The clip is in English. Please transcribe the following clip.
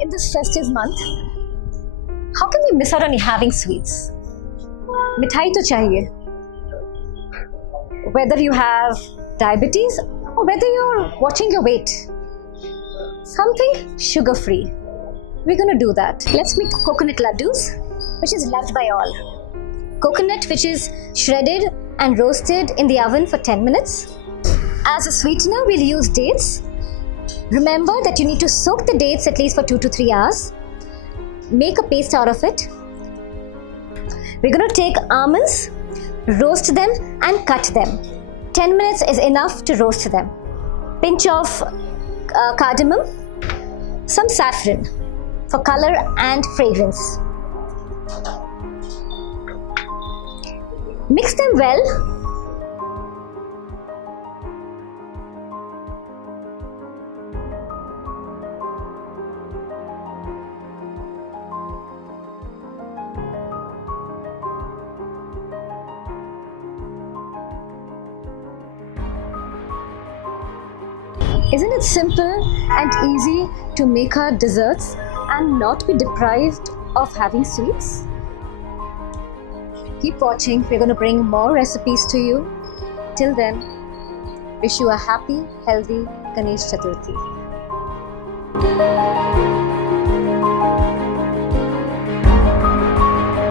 in this festive month, how can we miss out on having sweets? Mithai to chahiye. Whether you have diabetes or whether you're watching your weight. Something sugar-free. We're going to do that. Let's make coconut ladoos, which is loved by all. Coconut which is shredded and roasted in the oven for 10 minutes. As a sweetener, we'll use dates. Remember that you need to soak the dates at least for 2 to 3 hours. Make a paste out of it. We're going to take almonds, roast them and cut them. 10 minutes is enough to roast them. Pinch of cardamom, some saffron for color and fragrance. Mix them well. Isn't it simple and easy to make our desserts and not be deprived of having sweets? Keep watching, we're going to bring more recipes to you. Till then, wish you a happy, healthy Ganesh Chaturthi.